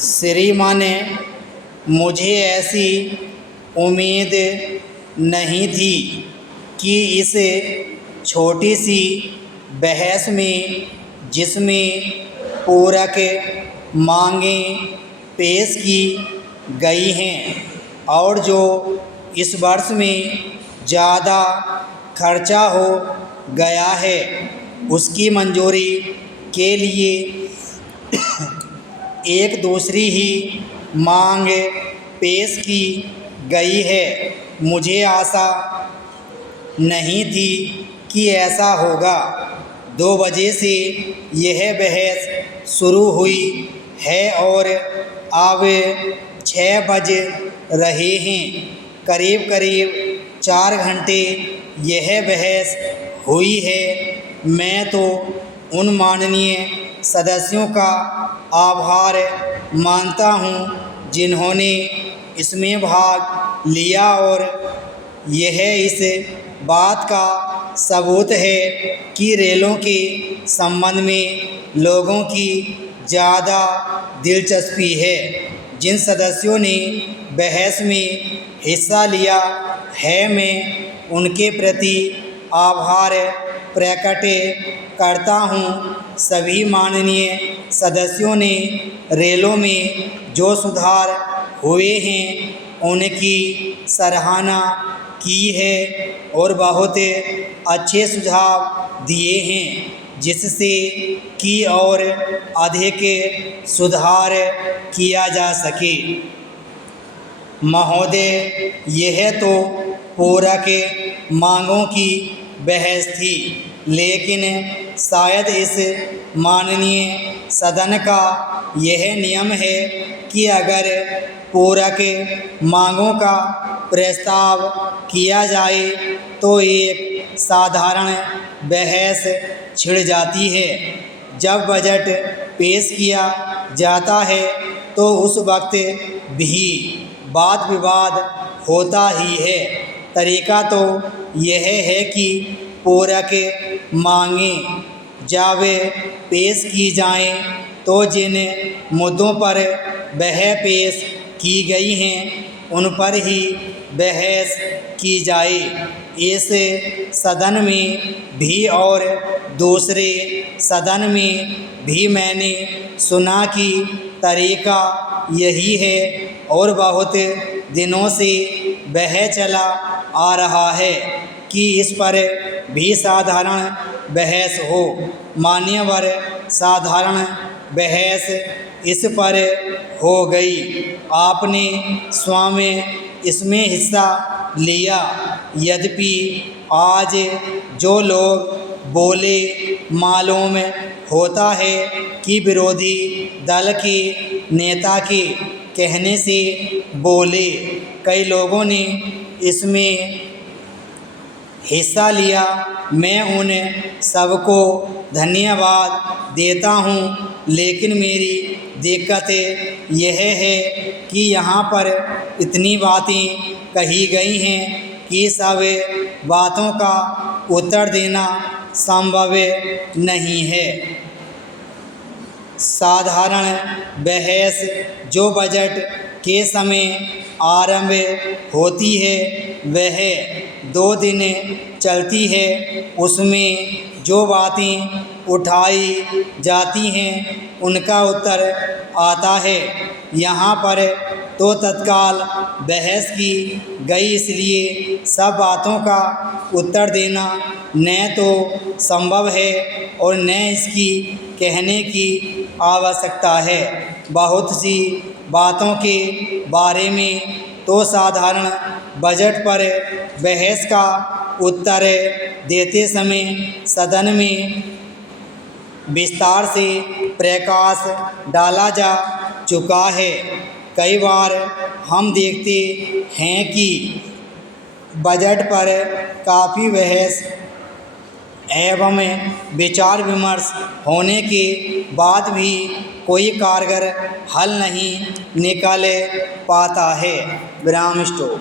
श्रीमान, मुझे ऐसी उम्मीद नहीं थी कि इस छोटी सी बहस में, जिसमें पूरक मांगें पेश की गई हैं और जो इस वर्ष में ज़्यादा खर्चा हो गया है, उसकी मंजूरी के लिए एक दूसरी ही मांग पेश की गई है। मुझे आशा नहीं थी कि ऐसा होगा। 2 बजे से यह बहस शुरू हुई है और अब 6 बज रहे हैं। करीब करीब 4 घंटे यह बहस हुई है। मैं तो उन माननीय सदस्यों का आभार मानता हूँ जिन्होंने इसमें भाग लिया, और यह इस बात का सबूत है कि रेलों के संबंध में लोगों की ज़्यादा दिलचस्पी है। जिन सदस्यों ने बहस में हिस्सा लिया है, मैं उनके प्रति आभार प्रकट करता हूँ। सभी माननीय सदस्यों ने रेलों में जो सुधार हुए हैं उनकी सराहना की है और बहुत अच्छे सुझाव दिए हैं, जिससे कि और अधिक सुधार किया जा सके। महोदय, यह तो पूरक मांगों की बहस थी, लेकिन शायद इस माननीय सदन का यह नियम है कि अगर पूरक मांगों का प्रस्ताव किया जाए तो एक साधारण बहस छिड़ जाती है। जब बजट पेश किया जाता है तो उस वक्त भी वाद विवाद होता ही है। तरीका तो यह है कि पूरक मांगें जब पेश की जाएं तो जिन मुद्दों पर बहस पेश की गई हैं उन पर ही बहस की जाए। इस सदन में भी और दूसरे सदन में भी मैंने सुना कि तरीका यही है और बहुत दिनों से बहस चला आ रहा है कि इस पर भी साधारण बहस हो। मान्यवर, साधारण बहस इस पर हो गई। आपने स्वयं इसमें हिस्सा लिया। यद्यपि आज जो लोग बोले, मालूम होता है कि विरोधी दल के नेता के कहने से बोले। कई लोगों ने इसमें हिस्सा लिया। मैं उन सबको धन्यवाद देता हूँ, लेकिन मेरी दिक्कत यह है कि यहाँ पर इतनी बातें कही गई हैं कि सब बातों का उत्तर देना संभव नहीं है। साधारण बहस जो बजट के समय आरंभ होती है वह 2 दिन चलती है। उसमें जो बातें उठाई जाती हैं उनका उत्तर आता है। यहाँ पर तो तत्काल बहस की गई, इसलिए सब बातों का उत्तर देना न तो संभव है और न इसकी कहने की आवश्यकता है। बहुत सी बातों के बारे में तो साधारण बजट पर बहस का उत्तर देते समय सदन में विस्तार से प्रकाश डाला जा चुका है। कई बार हम देखते हैं कि बजट पर काफ़ी बहस एवं विचार विमर्श होने के बाद भी कोई कारगर हल नहीं निकल पाता है। विराम स्टॉप।